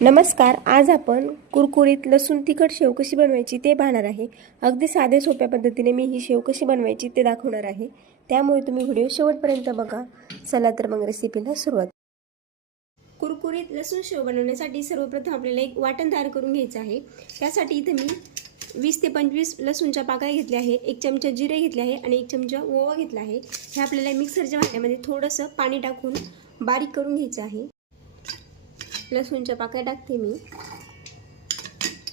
नमस्कार आज आपण कुरकुरीत लसूण तिखट शेव कशी बनवायची ते पाहणार आहे. अगदी साधे सोप्या पद्धतीने मी ही शेव कशी बनवायची ते दाखवणार आहे. त्यामुळे तुम्ही व्हिडिओ शेवटपर्यंत बघा. चला तर मग रेसिपीला सुरुवात. कुरकुरीत लसूण शेव बनवण्यासाठी सर्वप्रथम आपल्याला एक वाटण तयार करून घ्यायचं आहे. त्यासाठी इथं मी वीस ते पंचवीस लसूणच्या पाकळ्या घेतल्या आहे एक चमचा जिरे घेतले आहे आणि एक चमचा ओवा घेतला आहे. हे आपल्याला मिक्सरच्या भांड्यामध्ये थोडंसं पाणी टाकून बारीक करून घ्यायचं आहे. लसूणच्या पाकळ्या टाकते मी.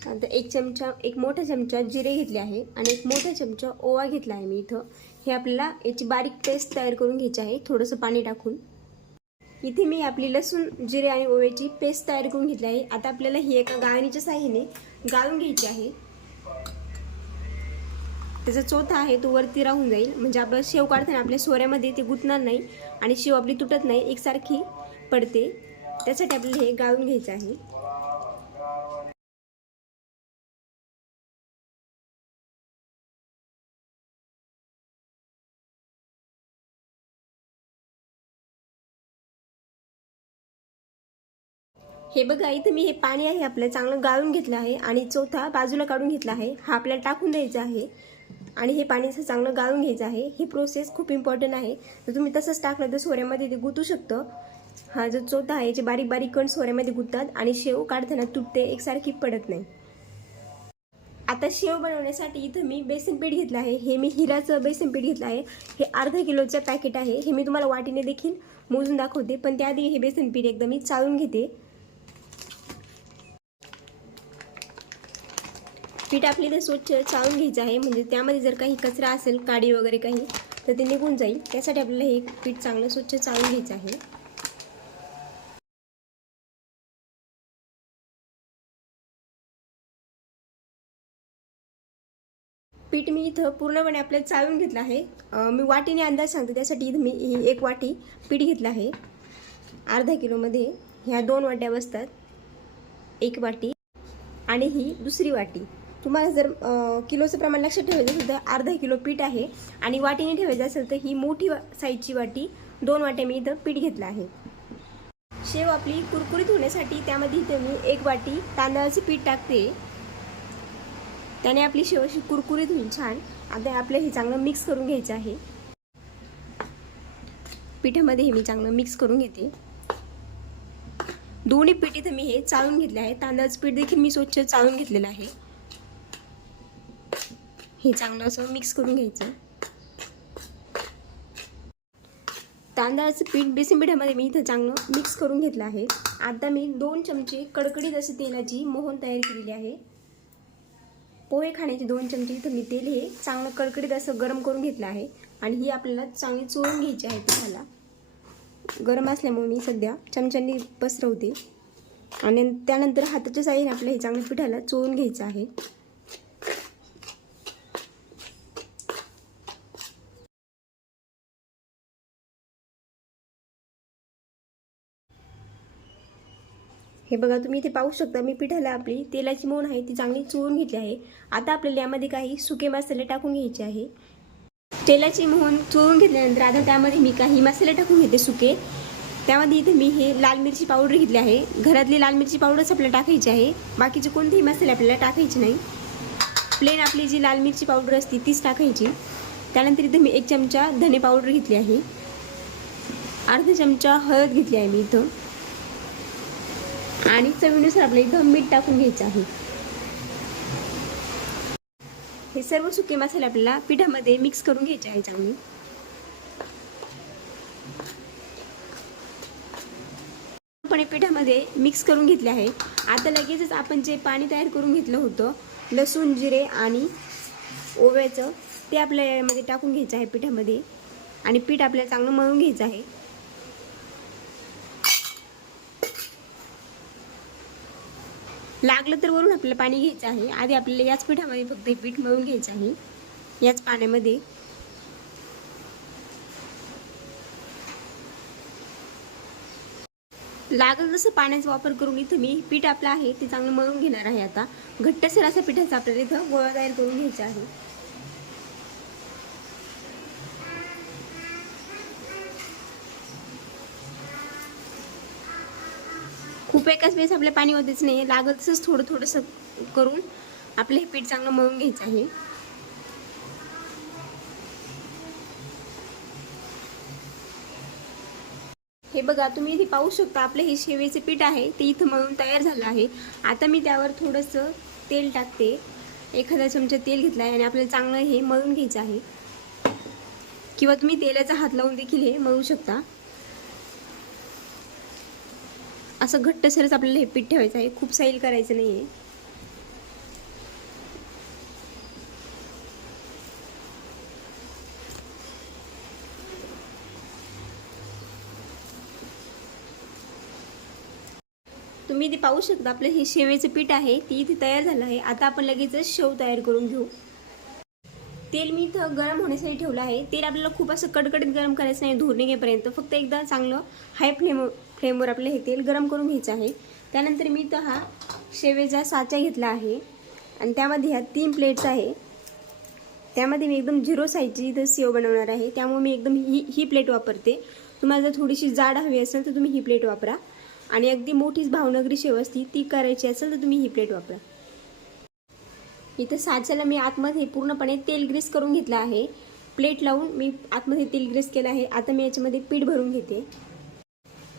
आता एक चमचा एक मोठा चमचा जिरे घेतले आहे आणि एक मोठा चमचा ओवा घेतला आहे मी इथं. हे आपल्याला याची बारीक पेस्ट तयार करून घ्यायची आहे. थोडंसं पाणी टाकून. इथे मी आपली लसूण जिरे आणि ओव्याची पेस्ट तयार करून घेतली आहे. आता आपल्याला ही एका गाळणीच्या साह्याने गाळून घ्यायची आहे. त्याचा चोथा आहे तो वरती राहून जाईल. म्हणजे आपलं शेव काढताना आपल्या सोऱ्यामध्ये ते गुंतणार नाही आणि शेव आपली तुटत नाही. एकसारखी पडते. त्यासाठी आपल्याला हे गाळून घ्यायचं आहे. हे बघा इथं मी हे पाणी आहे आपलं चांगलं गाळून घेतलं आहे आणि चौथा बाजूला काढून घेतला आहे. हा आपल्याला टाकून द्यायचा आहे आणि हे पाणी असं चांगलं गाळून घ्यायचं आहे. ही प्रोसेस खूप इम्पॉर्टंट आहे. तर तुम्ही तसंच टाकलं तर सोऱ्यामध्ये ते गुतू शकतं. हा जो चोथा आहे याचे बारीक बारीक कण सोऱ्यामध्ये गुंततात आणि शेव काढताना तुटते एकसारखी पडत नाही. आता शेव बनवण्यासाठी इथं मी बेसन पीठ घेतलं आहे. हे मी हिराचं बेसन पीठ घेतलं आहे. हे अर्धा किलोचं पॅकेट आहे. हे मी तुम्हाला वाटीने देखील मोजून दाखवते पण त्याआधी हे बेसन पीठ एकदम मी चाळून घेते. पीठ आपल्याला स्वच्छ चाळून घ्यायचं आहे. म्हणजे त्यामध्ये जर काही कचरा असेल काडी वगैरे काही तर ते निघून जाईल. त्यासाठी आपल्याला हे पीठ चांगलं स्वच्छ चाळून घ्यायचं आहे. पीठ मी इथं पूर्णपणे आपल्याला चाळून घेतलं आहे. मी वाटीने अंदाज सांगते त्यासाठी इथं मी ही एक वाटी पीठ घेतलं आहे. अर्धा किलोमध्ये ह्या दोन वाट्या बसतात. एक वाटी आणि ही दुसरी वाटी. तुम्हाला जर किलोचं प्रमाण लक्षात ठेवायचं असेल तर अर्धा किलो पीठ आहे आणि वाटीने ठेवायचं असेल तर ही मोठी वा साईजची वाटी दोन वाट्या मी इथं पीठ घेतलं आहे. शेव आपली कुरकुरीत होण्यासाठी त्यामध्ये इथं मी एक वाटी तांदळाचं पीठ टाकते. त्याने आपली शेव अशी कुरकुरीत होईल छान आता आपलं हे चांगलं मिक्स करून घ्यायचं आहे. पिठामध्ये हे मी चांगलं मिक्स करून घेते. दोन्ही पीठ इथं मी हे चाळून घेतले आहे. तांदळाचं पीठ देखील मी स्वच्छ चाळून घेतलेलं आहे. हे चांगलं असं मिक्स करून घ्यायचं. तांदळाचं पीठ बेसन पिठामध्ये मी इथं चांगलं मिक्स करून घेतलं आहे. आता मी दोन चमचे कडकडीत असे तेलाची मोहन तयार केलेली आहे. पोहे खाण्याचे दोन चमचे इथं मी तेल हे चांगलं कडकडीत असं गरम करून घेतलं आहे. आणि ही आपल्याला चांगली चोळून घ्यायची आहे पिठाला गरम असल्यामुळे मी सध्या चमच्यांनी पसरवते. आणि त्यानंतर हाताच्या साईने आपल्या हे चांगल्या पिठाला चोळून घ्यायचं आहे. हे बघा तुम्ही इथे पाहू शकता मी पिठाला आपली तेलाची मोहन आहे ती चांगली चोळून घेतली आहे. आता आपल्याला यामध्ये काही सुके मसाले टाकून घ्यायचे आहे. तेलाची मोहन चोळून घेतल्यानंतर आता त्यामध्ये मी काही मसाले टाकून घेते सुके. त्यामध्ये इथे मी हे लाल मिरची पावडर घेतली आहे. घरातली लाल मिरची पावडरच आपल्याला टाकायची आहे. बाकीचे कोणतेही मसाले आपल्याला टाकायचे नाही. प्लेन आपली जी लाल मिरची पावडर असते तीच टाकायची. त्यानंतर इथं मी एक चमचा धने पावडर घेतली आहे. अर्धा चमचा हळद घेतली आहे मी इथं. आणि चवीनुसार आपल्या इथं मीठ टाकून घ्यायचं आहे. हे सर्व सुके मसाले आपल्याला पिठामध्ये मिक्स करून घ्यायचे आहे चांगली. पण पिठामध्ये मिक्स करून घेतले आहे. आता लगेचच आपण जे पाणी तयार करून घेतलं होतं लसूण जिरे आणि ओव्याचं ते आपल्या यामध्ये टाकून घ्यायचं आहे पिठामध्ये. आणि पीठ आपल्याला चांगलं मळून घ्यायचं आहे. लागलं तर वरून आपल्याला पाणी घ्यायचं आहे. आधी आपल्याला याच पिठामध्ये फक्त हे पीठ मळून घ्यायचं आहे. याच पाण्यामध्ये लागल जसं पाण्याचा वापर करून इथं मी पीठ आपलं आहे ते चांगलं मळून घेणार आहे आता. घट्टसर असं पिठाचं आपल्याला इथं गोळा तयार करून घ्यायचा आहे. खूप एकाच वेळेस आपल्या पाणी होतेच नाही लागत तसंच थोडं थोडंसं करून आपलं हे पीठ चांगलं मळून घ्यायचं आहे. हे बघा तुम्ही इथे पाहू शकता आपलं हे शेवेचे पीठ आहे ते इथं मळून तयार झालं आहे. आता मी त्यावर थोडंसं तेल टाकते. एखादा चमचा तेल घेतला आहे आणि आपल्याला चांगलं हे मळून घ्यायचं आहे. किंवा तुम्ही तेलाचा हात लावून देखील हे मळू शकता. असं घट्टसरच आपल्याला हे पीठ ठेवायचं आहे. खूप सैल करायचं नाही आहे तुम्ही इथे पाहू शकता आपलं हे शेवेचं पीठ आहे ती इथे तयार झालं आहे. आता आपण लगेचच शेव तयार करून घेऊ. तेल मी इथं गरम होण्यासाठी ठेवलं आहे. तेल आपल्याला खूप असं कडकडीत गरम करायचं नाही धुरणे निघेपर्यंत फक्त एकदा चांगलं हाय फ्लेम फ्लेमवर आपलं हे तेल गरम करून घ्यायचं आहे. त्यानंतर मी तर हा शेवेचा साचा घेतला आहे. आणि त्यामध्ये ह्या तीन प्लेट्स आहे. त्यामध्ये मी एकदम झिरो साईजची इथं सेव बनवणार आहे. त्यामुळे मी एकदम ही ही प्लेट वापरते. तुम्हाला जर थोडीशी जाड हवी असेल तर तुम्ही ही प्लेट वापरा. आणि अगदी मोठीच भावनगरी शेव असती ती करायची असेल तर तुम्ही ही प्लेट वापरा. इथं साच्याला मी आतमध्ये पूर्णपणे तेल ग्रीस करून घेतलं आहे. प्लेट लावून मी आतमध्ये तेल ग्रीस केलं आहे. आता मी याच्यामध्ये पीठ भरून घेते.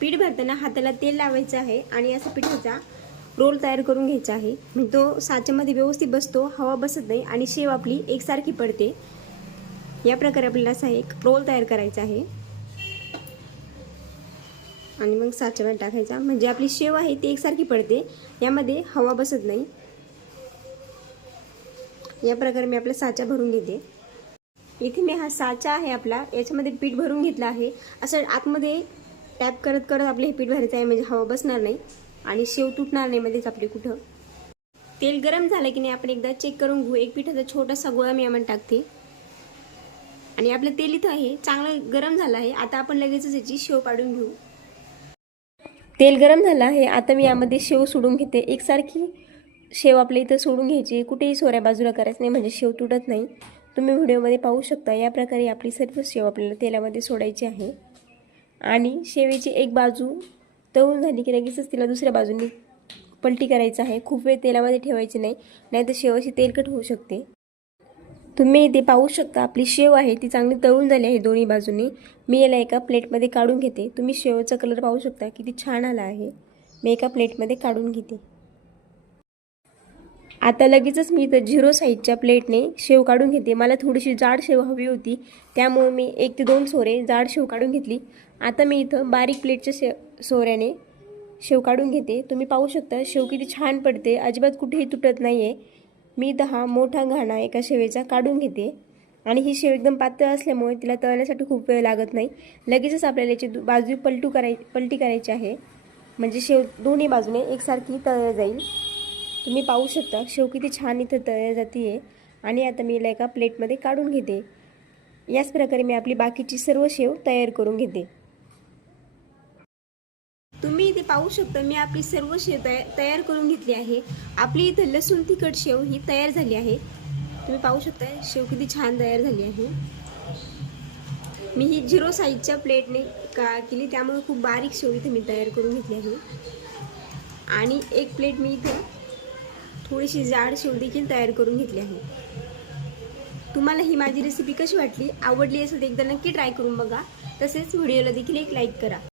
पीठ भरताना हाताला तेल लावायचं आहे आणि असा पिठाचा रोल तयार करून घ्यायचा आहे. म्हणजे तो साच्यामध्ये व्यवस्थित बसतो हवा बसत नाही आणि शेव आपली एकसारखी पडते. या प्रकारे आपल्याला असा एक रोल तयार करायचा आहे. आणि मग साच्यावर टाकायचा. म्हणजे आपली शेव आहे ती एकसारखी पडते. यामध्ये हवा बसत नाही. या प्रकारे मी आपला साचा भरून घेते. इथे मी हा साचा आहे आपला. याच्यामध्ये पीठ भरून घेतला आहे. असं आतमध्ये टॅप करत करत आपले हे पीठ भरायचं आहे म्हणजे हवा बसणार नाही. आणि शेव तुटणार नाही मध्येच आपले कुठं. तेल गरम झालं की नाही आपण एकदा चेक करून घेऊ. एक पिठाचा छोटासा गोळा मी यामध्ये टाकते. आणि आपलं तेल इथं आहे चांगलं गरम झालं आहे. आता आपण लगेचच याची शेव पाडून घेऊ. तेल गरम झालं आहे आता मी यामध्ये शेव सोडून घेते. एकसारखी शेव आपल्या इथं सोडून घ्यायची कुठेही सोऱ्या बाजूला करायचं नाही म्हणजे शेव तुटत नाही. तुम्ही व्हिडिओमध्ये पाहू शकता या प्रकारे आपली सर्व शेव आपल्याला तेलामध्ये सोडायची आहे. आणि शेवेची एक बाजू तळून झाली की लगेचच तिला दुसऱ्या बाजूनी पलटी करायचं आहे. खूप वेळ तेलामध्ये ठेवायची नाही नाहीतर शेव तेलकट होऊ शकते. तुम्ही इथे पाहू शकता आपली शेव आहे ती चांगली तळून झाली आहे दोन्ही बाजूनी. मी याला एका प्लेटमध्ये काढून घेते. तुम्ही शेवचा कलर पाहू शकता किती छान आला आहे. मी एका प्लेटमध्ये काढून घेते. आता लगेचच मी इथं झिरो साईजच्या प्लेटने शेव काढून घेते. मला थोडीशी जाड शेव हवी होती त्यामुळे मी एक ते दोन सोरे जाड शेव काढून घेतली. आता मी इथं बारीक प्लेटच्या शे सोऱ्याने शेव काढून घेते. तुम्ही पाहू शकता शेव किती छान पडते. अजिबात कुठेही तुटत नाही आहे मी इथं हा मोठा घाणा एका शेवेचा काढून घेते. आणि ही शेव एकदम पातळ असल्यामुळे तिला तळण्यासाठी खूप वेळ लागत नाही. लगेचच आपल्याला याची दु- बाजू पलटू कराय पलटी करायची आहे. म्हणजे शेव दोन्ही बाजूने एकसारखी तळल्या जाईल. तुम्ही पाहू शकता शेव किती छान इथं तळल्या जाते आहे आणि आता मी याला एका प्लेटमध्ये काढून घेते. याच प्रकारे मी आपली बाकीची सर्व शेव तयार करून घेते. तुम्ही इथे पाहू शकता मी आपली सर्व शेव तया तयार करून घेतली आहे. आपली इथं लसूण तिखट शेव ही तयार झाली आहे. तुम्ही पाहू शकता शेव किती छान तयार झाली आहे. मी ही झिरो साईजच्या प्लेटने का केली त्यामुळे खूप बारीक शेव इथे मी तयार करून घेतली आहे. आणि एक प्लेट मी इथं थोडीशी जाड शेव देखील तयार करून घेतली आहे. तुम्हाला ही माझी रेसिपी कशी वाटली आवडली असेल तर एकदा नक्की ट्राय करून बघा. तसेच व्हिडिओला देखील एक लाईक करा.